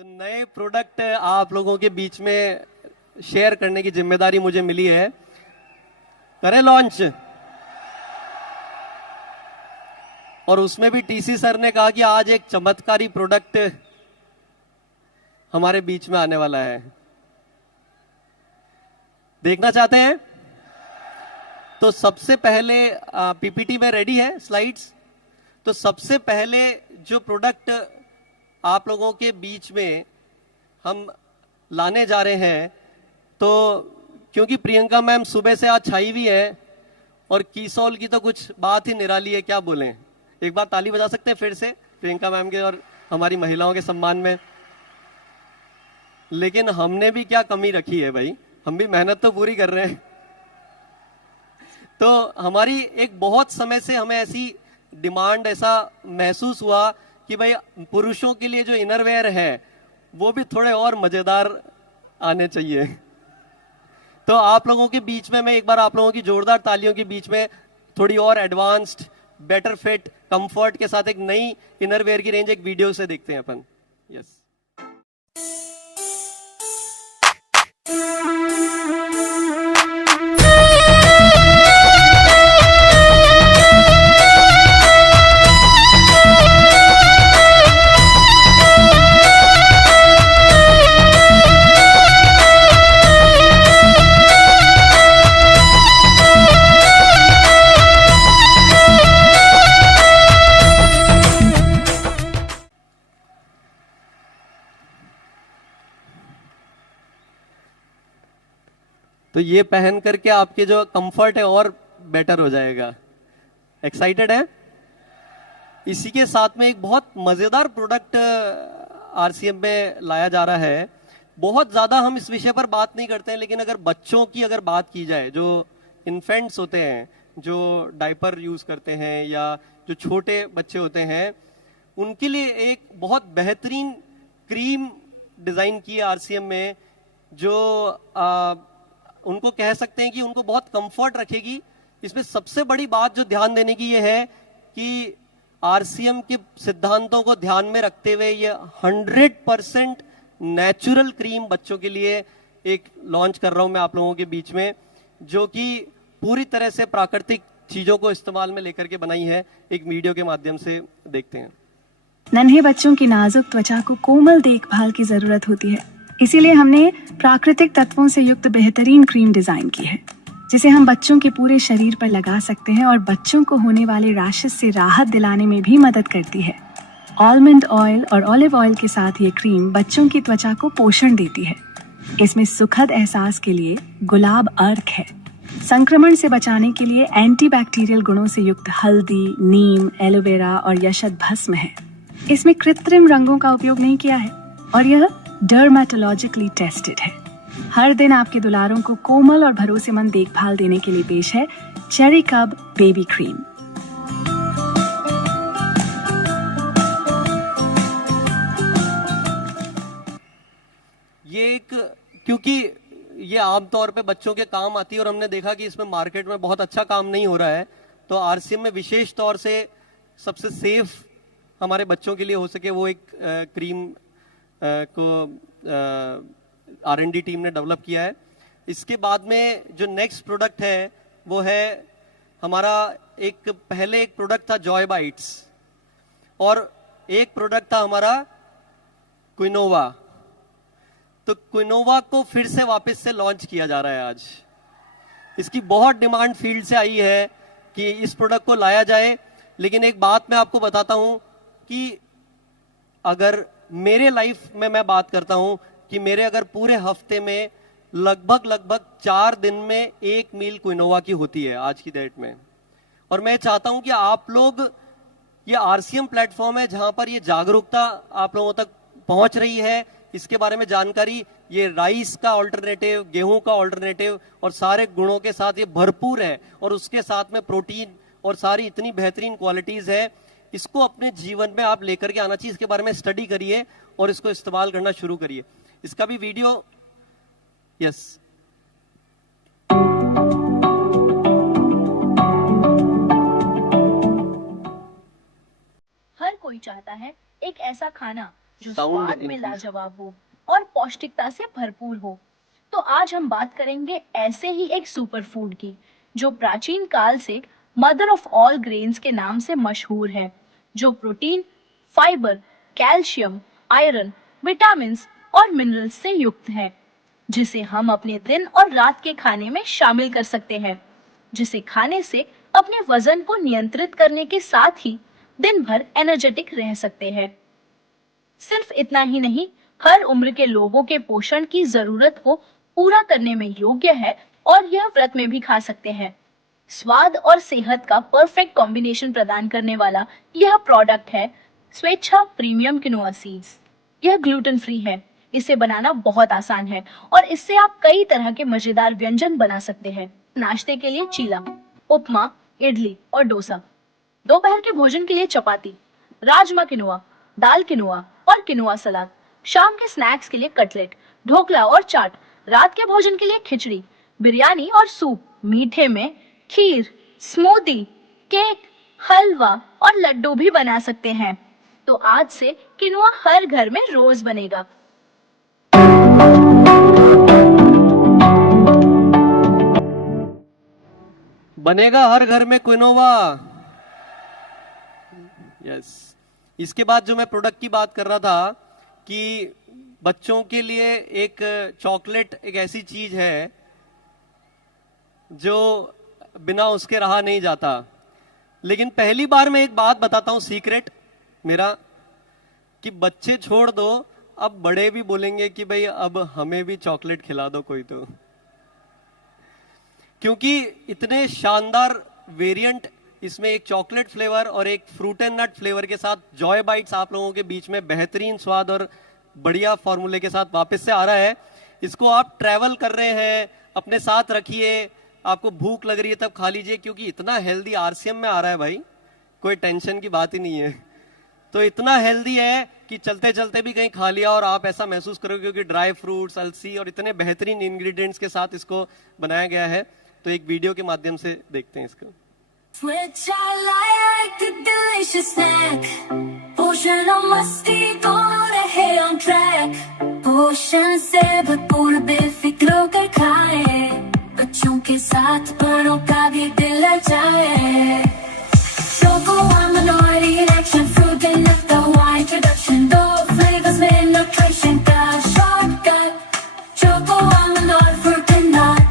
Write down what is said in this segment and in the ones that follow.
तो नए प्रोडक्ट आप लोगों के बीच में शेयर करने की जिम्मेदारी मुझे मिली है। करें लॉन्च। और उसमें भी टीसी सर ने कहा कि आज एक चमत्कारी प्रोडक्ट हमारे बीच में आने वाला है। देखना चाहते हैं? तो सबसे पहले पीपीटी में रेडी है स्लाइड्स। तो सबसे पहले जो प्रोडक्ट आप लोगों के बीच में हम लाने जा रहे हैं, तो क्योंकि प्रियंका मैम सुबह से आज छाई हुई है और कीसौल की तो कुछ बात ही निराली है, क्या बोलें। एक बार ताली बजा सकते हैं फिर से प्रियंका मैम के और हमारी महिलाओं के सम्मान में। लेकिन हमने भी क्या कमी रखी है भाई, हम भी मेहनत तो पूरी कर रहे हैं। तो हमारी एक बहुत समय से हमें ऐसी डिमांड, ऐसा महसूस हुआ कि भाई पुरुषों के लिए जो इनरवेयर है वो भी थोड़े और मजेदार आने चाहिए। तो आप लोगों के बीच में मैं एक बार आप लोगों की जोरदार तालियों के बीच में थोड़ी और एडवांस्ड, बेटर फिट, कंफर्ट के साथ एक नई इनरवेयर की रेंज एक वीडियो से देखते हैं अपन। यस। तो ये पहन करके आपके जो कंफर्ट है और बेटर हो जाएगा। एक्साइटेड है? इसी के साथ में एक बहुत मजेदार प्रोडक्ट आरसीएम में लाया जा रहा है। बहुत ज्यादा हम इस विषय पर बात नहीं करते हैं, लेकिन अगर बच्चों की अगर बात की जाए, जो इन्फेंट्स होते हैं, जो डायपर यूज करते हैं या जो छोटे बच्चे होते हैं, उनके लिए एक बहुत बेहतरीन क्रीम डिजाइन की है आरसीएम में, जो उनको कह सकते हैं कि उनको बहुत कंफर्ट रखेगी। इसमें सबसे बड़ी बात जो ध्यान देने की ये है कि आरसीएम के सिद्धांतों को ध्यान में रखते हुए ये 100% नेचुरल क्रीम बच्चों के लिए एक लॉन्च कर रहा हूं मैं आप लोगों के बीच में, जो कि पूरी तरह से प्राकृतिक चीजों को इस्तेमाल में लेकर के बनाई है। एक वीडियो के माध्यम से देखते हैं। नन्हे बच्चों की नाजुक त्वचा को कोमल देखभाल की जरूरत होती है, इसीलिए हमने प्राकृतिक तत्वों से युक्त बेहतरीन क्रीम डिजाइन की है, जिसे हम बच्चों के पूरे शरीर पर लगा सकते हैं और बच्चों को होने वाले रैशेस से राहत दिलाने में भी मदद करती है। आलमंड ऑयल और ऑलिव ऑयल के साथ ये क्रीम बच्चों की त्वचा को पोषण देती है। इसमें सुखद एहसास के लिए गुलाब अर्क है। संक्रमण से बचाने के लिए एंटीबैक्टीरियल गुणों से युक्त हल्दी, नीम, एलोवेरा और यशद भस्म है। इसमें कृत्रिम रंगों का उपयोग नहीं किया है और यह डर्मेटोलॉजिकली टेस्टेड है। हर दिन आपके दुलारों को कोमल और भरोसेमंद देखभाल देने के लिए पेश है चेरी कब बेबी क्रीम। ये एक, क्योंकि ये आमतौर पे बच्चों के काम आती है और हमने देखा कि इसमें मार्केट में बहुत अच्छा काम नहीं हो रहा है, तो आरसीएम में विशेष तौर से सबसे सेफ हमारे बच्चों के लिए हो सके वो एक क्रीम को R&D टीम ने डेवलप किया है। इसके बाद में जो नेक्स्ट प्रोडक्ट है वो है हमारा, पहले एक प्रोडक्ट था जॉय बाइट्स और एक प्रोडक्ट था हमारा क्विनोवा। तो क्विनोवा को फिर से वापस से लॉन्च किया जा रहा है आज। इसकी बहुत डिमांड फील्ड से आई है कि इस प्रोडक्ट को लाया जाए। लेकिन एक बात मैं आपको बताता हूं कि अगर मेरे लाइफ में मैं बात करता हूं कि मेरे अगर पूरे हफ्ते में लगभग 4 दिन में एक मील क्विनोवा की होती है आज की डेट में। और मैं चाहता हूं कि आप लोग, ये आरसीएम प्लेटफॉर्म है जहां पर ये जागरूकता आप लोगों तक पहुंच रही है, इसके बारे में जानकारी, ये राइस का ऑल्टरनेटिव, गेहूं का ऑल्टरनेटिव और सारे गुणों के साथ ये भरपूर है और उसके साथ में प्रोटीन और सारी इतनी बेहतरीन क्वालिटीज है। इसको अपने जीवन में आप लेकर के आना चाहिए। इसके बारे में स्टडी करिए और इसको इस्तेमाल करना शुरू करिए। इसका भी वीडियो, यस। हर कोई चाहता है एक ऐसा खाना जो Sound स्वाद में increase. लाजवाब हो और पौष्टिकता से भरपूर हो। तो आज हम बात करेंगे ऐसे ही एक सुपर फूड की, जो प्राचीन काल से मदर ऑफ ऑल ग्रेन्स के नाम से मशहूर है, जो protein, fibre, calcium, iron, vitamin और मिनरल्स से युक्त है, जिसे हम अपने दिन और रात के खाने में शामिल कर सकते हैं, जिसे खाने से अपने वजन को नियंत्रित करने के साथ ही दिन भर एनर्जेटिक रह सकते हैं। सिर्फ इतना ही नहीं, हर उम्र के लोगों के पोषण की जरूरत को पूरा करने में योग्य है और यह व्रत में भी खा सकते हैं। स्वाद और सेहत का परफेक्ट कॉम्बिनेशन प्रदान करने वाला यह प्रोडक्ट है स्वेच्छा प्रीमियम किनोआ सीड्स। यह ग्लूटेन फ्री है, इसे बनाना बहुत आसान है और इससे आप कई तरह के मजेदार व्यंजन बना सकते हैं। नाश्ते के लिए चीला, उपमा, इडली और डोसा, दोपहर के भोजन के लिए चपाती, राजमा किनोआ, दाल किनोआ और किनोआ सलाद, शाम के स्नैक्स के लिए कटलेट, ढोकला और चाट, रात के भोजन के लिए खिचड़ी, बिरयानी और सूप, मीठे में खीर, स्मूदी, केक, हलवा और लड्डू भी बना सकते हैं। तो आज से किनोआ हर घर में रोज बनेगा। बनेगा हर घर में क्विनोवा। यस। इसके बाद जो मैं प्रोडक्ट की बात कर रहा था कि बच्चों के लिए एक चॉकलेट एक ऐसी चीज है जो बिना उसके रहा नहीं जाता। लेकिन पहली बार मैं एक बात बताता हूं, सीक्रेट मेरा, कि बच्चे छोड़ दो, अब बड़े भी बोलेंगे कि भाई अब हमें भी चॉकलेट खिला दो कोई तो, क्योंकि इतने शानदार वेरिएंट इसमें, एक चॉकलेट फ्लेवर और एक फ्रूट एंड नट फ्लेवर के साथ जॉय बाइट्स आप लोगों के बीच में बेहतरीन स्वाद और बढ़िया फॉर्मूले के साथ वापस से आ रहा है। इसको आप ट्रैवल कर रहे हैं, अपने साथ रखिए, आपको भूख लग रही है तब खा लीजिए, क्योंकि इतना हेल्दी आरसीएम में आ रहा है भाई, कोई टेंशन की बात ही नहीं है। तो इतना हेल्दी है कि चलते चलते भी कहीं खा लिया और आप ऐसा महसूस करोगे, क्योंकि ड्राई फ्रूट्स, अलसी और इतने बेहतरीन इंग्रेडिएंट्स के साथ इसको बनाया गया है। तो एक वीडियो के माध्यम से देखते हैं इसको। Which I like a delicious snack. पोषण और मस्ती दोनों रहे on track. पोषण से भरपूर बेफिक्र होकर खाए, बच्चों के साथ बड़ों का भी दिल लजाए। Choco almond oil reaction, fruit and nut हवा introduction, दो flavors में nutrition का shortcut. Choco almond oil, fruit and nut,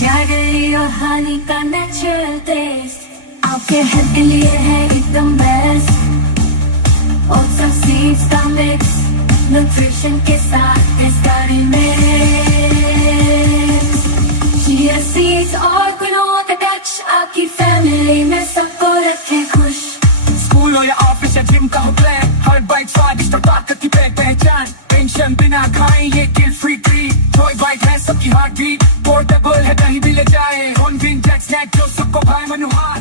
jaggery और हनी का नेचुरल टेस्ट, आपके हेल्थ के लिए है एकदम बेस्ट। ओट्स और सीड्स का मिक्स, न्यूट्रिशन के साथ इसका रिमिक्स। चिया सीड्स और क्विनोआ का टच, आपकी फैमिली में सबको रखे खुश। स्कूल हो या ऑफिस या जिम का हो प्लान, हर बाइट स्वादिष्ट और ताकत की पहचान। टेंशन बिना खाएं ये guilt free treat, joy bite है सबकी हार्ट बीट, पोर्टेबल है कहीं भी ले जाए, ऑन विंटेज स्नैक जो सबको भाए मनोहार।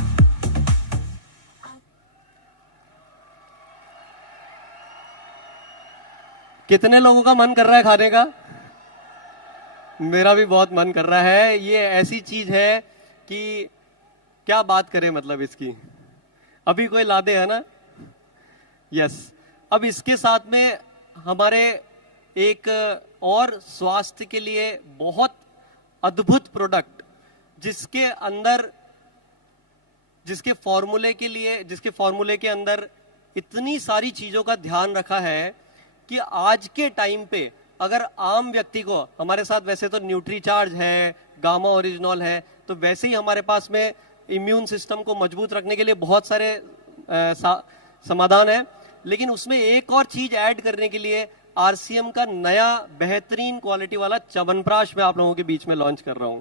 कितने लोगों का मन कर रहा है खाने का? मेरा भी बहुत मन कर रहा है। ये ऐसी चीज है कि क्या बात करें, मतलब इसकी अभी कोई लादे है ना। यस। अब इसके साथ में हमारे एक और स्वास्थ्य के लिए बहुत अद्भुत प्रोडक्ट, जिसके अंदर, जिसके फॉर्मूले के अंदर इतनी सारी चीजों का ध्यान रखा है कि आज के टाइम पे अगर आम व्यक्ति को, हमारे साथ वैसे तो न्यूट्रीचार्ज है, गामा ओरिजिनॉल है, तो वैसे ही हमारे पास में इम्यून सिस्टम को मजबूत रखने के लिए बहुत सारे समाधान है, लेकिन उसमें एक और चीज ऐड करने के लिए आरसीएम का नया बेहतरीन क्वालिटी वाला च्यवनप्राश मैं आप लोगों के बीच में लॉन्च कर रहा हूं,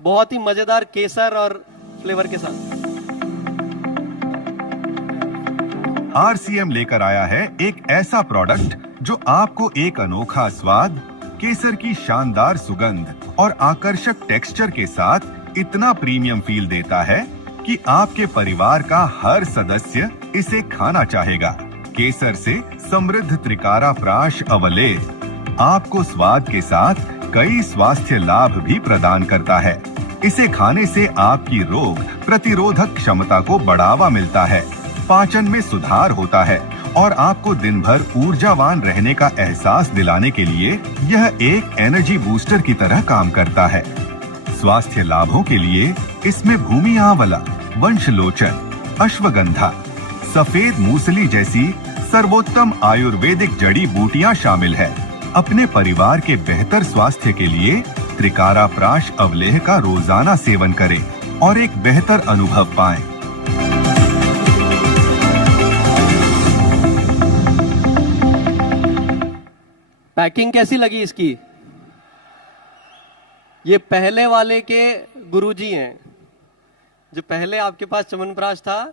बहुत ही मजेदार केसर और फ्लेवर के साथ। आरसीएम लेकर आया है एक ऐसा प्रोडक्ट जो आपको एक अनोखा स्वाद, केसर की शानदार सुगंध और आकर्षक टेक्सचर के साथ इतना प्रीमियम फील देता है कि आपके परिवार का हर सदस्य इसे खाना चाहेगा। केसर से समृद्ध त्रिकारा प्राश अवलेह आपको स्वाद के साथ कई स्वास्थ्य लाभ भी प्रदान करता है। इसे खाने से आपकी रोग प्रतिरोधक क्षमता को बढ़ावा मिलता है, पाचन में सुधार होता है और आपको दिन भर ऊर्जावान रहने का एहसास दिलाने के लिए यह एक एनर्जी बूस्टर की तरह काम करता है। स्वास्थ्य लाभों के लिए इसमें भूमि आंवला, वंशलोचन, अश्वगंधा, सफेद मूसली जैसी सर्वोत्तम आयुर्वेदिक जड़ी बूटियां शामिल है। अपने परिवार के बेहतर स्वास्थ्य के लिए त्रिकारा प्राश अवलेह का रोजाना सेवन करें और एक बेहतर अनुभव पाएं। पैकिंग कैसी लगी इसकी? ये पहले वाले के गुरुजी हैं। जो पहले आपके पास च्यवनप्राश था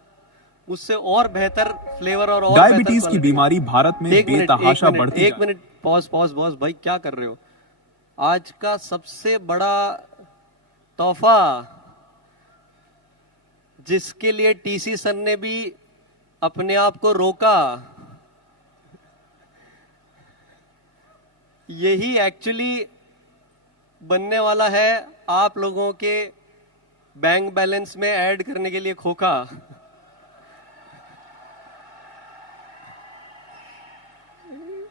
उससे और बेहतर फ्लेवर और डायबिटीज की बीमारी भारत में बेतहाशा बढ़ती है। एक मिनट पॉज बॉस भाई क्या कर रहे हो? आज का सबसे बड़ा तोहफा जिसके लिए टीसी सर ने भी अपने आप को रोका, यही एक्चुअली बनने वाला है आप लोगों के बैंक बैलेंस में ऐड करने के लिए खोखा।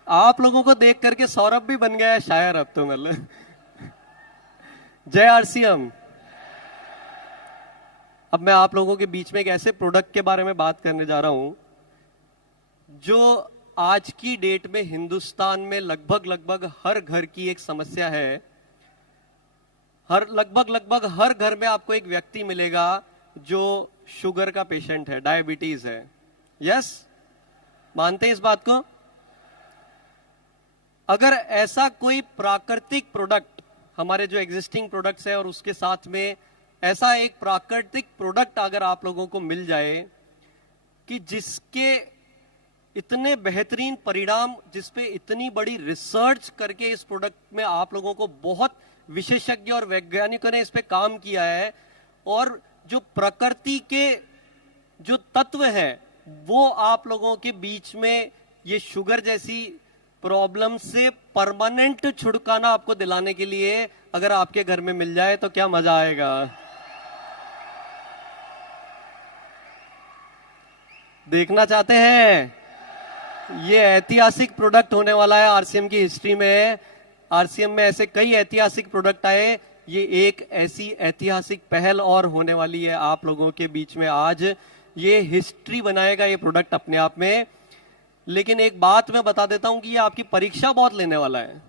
आप लोगों को देख करके सौरभ भी बन गया है शायर अब तो, मतलब जय आरसीएम। अब मैं आप लोगों के बीच में एक ऐसे प्रोडक्ट के बारे में बात करने जा रहा हूं जो आज की डेट में हिंदुस्तान में लगभग हर घर की एक समस्या है। लगभग हर घर में आपको एक व्यक्ति मिलेगा जो शुगर का पेशेंट है, डायबिटीज है। यस, मानते हैं इस बात को? अगर ऐसा कोई प्राकृतिक प्रोडक्ट, हमारे जो एग्जिस्टिंग प्रोडक्ट्स है और उसके साथ में ऐसा एक प्राकृतिक प्रोडक्ट अगर आप लोगों को मिल जाए कि जिसके इतने बेहतरीन परिणाम, जिसपे इतनी बड़ी रिसर्च करके इस प्रोडक्ट में आप लोगों को बहुत विशेषज्ञ और वैज्ञानिकों ने इस पे काम किया है, और जो प्रकृति के जो तत्व हैं वो आप लोगों के बीच में ये शुगर जैसी प्रॉब्लम से परमानेंट छुटकारा आपको दिलाने के लिए अगर आपके घर में मिल जाए तो क्या मजा आएगा। देखना चाहते हैं? ये ऐतिहासिक प्रोडक्ट होने वाला है आरसीएम की हिस्ट्री में। आरसीएम में ऐसे कई ऐतिहासिक प्रोडक्ट आए, ये एक ऐसी ऐतिहासिक पहल और होने वाली है आप लोगों के बीच में। आज ये हिस्ट्री बनाएगा ये प्रोडक्ट अपने आप में। लेकिन एक बात मैं बता देता हूं कि ये आपकी परीक्षा बहुत लेने वाला है।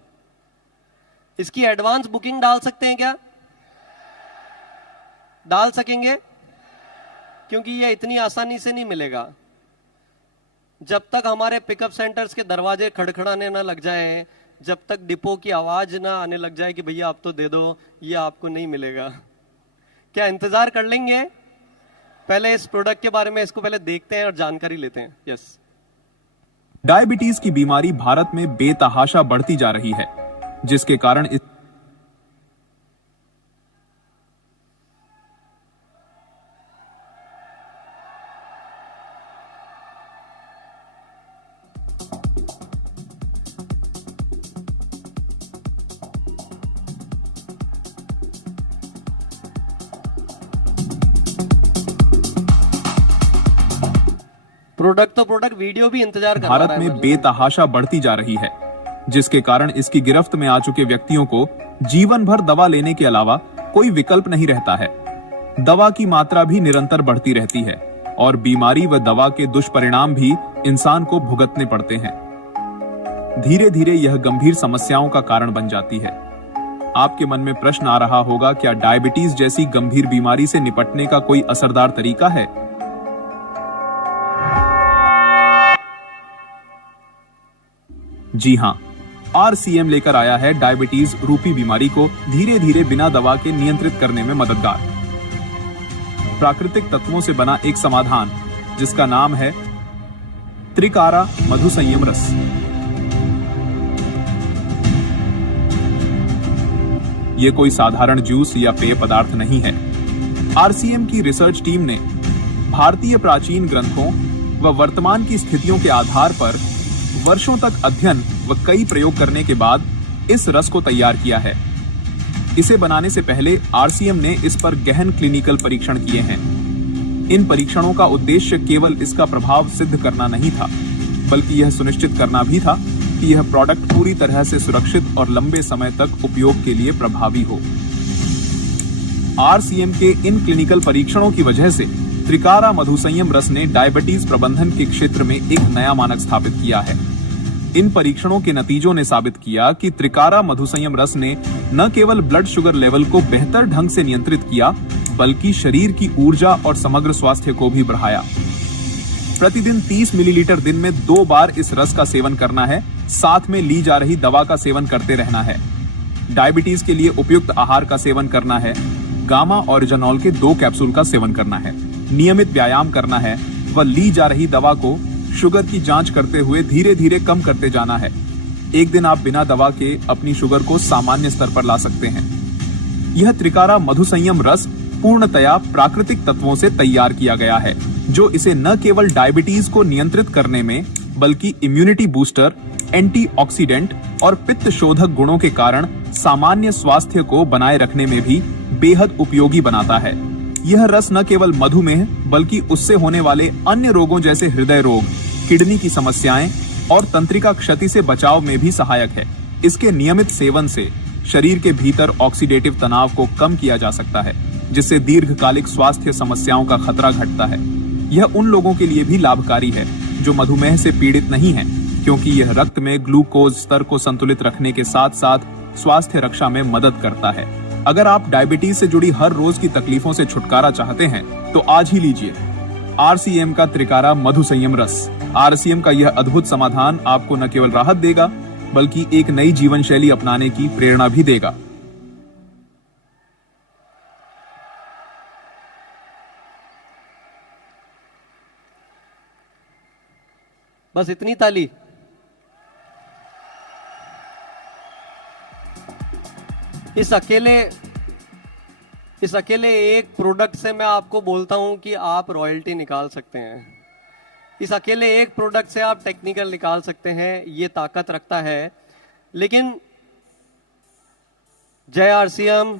इसकी एडवांस बुकिंग डाल सकते हैं क्या? डाल सकेंगे? क्योंकि ये इतनी आसानी से नहीं मिलेगा। जब तक हमारे पिकअप सेंटर्स के दरवाजे खड़खड़ाने ना लग जाएं, जब तक डिपो की आवाज ना आने लग जाए कि भैया आप तो दे दो, ये आपको नहीं मिलेगा। क्या इंतजार कर लेंगे? पहले इस प्रोडक्ट के बारे में इसको पहले देखते हैं और जानकारी लेते हैं। यस, डायबिटीज की बीमारी भारत में बेतहाशा बढ़ती जा रही है, जिसके कारण प्रोडक्ट तो प्रोडक्ट वीडियो भी इंतजार कर भारत में बेतहाशा बढ़ती जा रही है, जिसके कारण इसकी गिरफ्त में आ चुके व्यक्तियों को जीवन भर दवा लेने के अलावा कोई विकल्प नहीं रहता है। दवा की मात्रा भी निरंतर बढ़ती रहती है और बीमारी व दवा के दुष्परिणाम भी इंसान को भुगतने पड़ते हैं। धीरे धीरे यह गंभीर समस्याओं का कारण बन जाती है। आपके मन में प्रश्न आ रहा होगा, क्या डायबिटीज जैसी गंभीर बीमारी से निपटने का कोई असरदार तरीका है? जी हां, आरसीएम लेकर आया है डायबिटीज रूपी बीमारी को धीरे धीरे बिना दवा के नियंत्रित करने में मददगार प्राकृतिक तत्वों से बना एक समाधान, जिसका नाम है त्रिकारा मधु संयम रस। ये कोई साधारण जूस या पेय पदार्थ नहीं है। आरसीएम की रिसर्च टीम ने भारतीय प्राचीन ग्रंथों व वर्तमान की स्थितियों के आधार पर वर्षों तक अध्ययन व कई प्रयोग करने के बाद इस रस को तैयार किया है। इसे बनाने से पहले आरसीएम ने इस पर गहन क्लिनिकल परीक्षण किए हैं। इन परीक्षणों का उद्देश्य केवल इसका प्रभाव सिद्ध करना नहीं था, बल्कि यह सुनिश्चित करना भी था कि यह प्रोडक्ट पूरी तरह से सुरक्षित और लंबे समय तक उपयोग के लिए प्रभावी हो। RCM के इन क्लिनिकल परीक्षणों की वजह से त्रिकारा मधुसंयम रस ने डायबिटीज प्रबंधन के क्षेत्र में एक नया मानक स्थापित किया है। इन परीक्षणों के नतीजों ने साबित किया कि त्रिकारा मधुसंयम रस ने न केवल ब्लड शुगर लेवल को बेहतर ढंग से नियंत्रित किया, बल्कि शरीर की ऊर्जा और समग्र स्वास्थ्य को भी बढ़ाया। प्रतिदिन 30 मिलीलीटर दिन में 2 बार इस रस का सेवन करना है, साथ में ली जा रही दवा का सेवन करते रहना है। डायबिटीज के लिए उपयुक्त आहार का सेवन करना है, गामा ऑरिजिनॉल के 2 कैप्सूल का सेवन करना है, नियमित व्यायाम करना है व ली जा रही दवा को शुगर की जांच करते हुए धीरे धीरे कम करते जाना है। एक दिन आप बिना दवा के अपनी शुगर को सामान्य स्तर पर ला सकते हैं। यह त्रिकारा मधुसंयम रस पूर्णतया प्राकृतिक तत्वों से तैयार किया गया है, जो इसे न केवल डायबिटीज को नियंत्रित करने में बल्कि इम्यूनिटी बूस्टर, एंटीऑक्सीडेंट और पित्त शोधक गुणों के कारण सामान्य स्वास्थ्य को बनाए रखने में भी बेहद उपयोगी बनाता है। यह रस न केवल मधुमेह बल्कि उससे होने वाले अन्य रोगों जैसे हृदय रोग, किडनी की समस्याएं और तंत्रिका क्षति से बचाव में भी सहायक है। इसके नियमित सेवन से शरीर के भीतर ऑक्सीडेटिव तनाव को कम किया जा सकता है, जिससे दीर्घकालिक स्वास्थ्य समस्याओं का खतरा घटता है। यह उन लोगों के लिए भी लाभकारी है जो मधुमेह से पीड़ित नहीं हैं, क्योंकि यह रक्त में ग्लूकोज स्तर को संतुलित रखने के साथ साथ स्वास्थ्य रक्षा में मदद करता है। अगर आप डायबिटीज से जुड़ी हर रोज की तकलीफों से छुटकारा चाहते हैं तो आज ही लीजिए RCM का त्रिकारा मधुसंयम रस। RCM का यह अद्भुत समाधान आपको न केवल राहत देगा बल्कि एक नई जीवन शैली अपनाने की प्रेरणा भी देगा। बस इतनी ताली। इस अकेले एक प्रोडक्ट से मैं आपको बोलता हूं कि आप रॉयल्टी निकाल सकते हैं। इस अकेले एक प्रोडक्ट से आप टेक्निकल निकाल सकते हैं, ये ताकत रखता है। लेकिन जय RCM,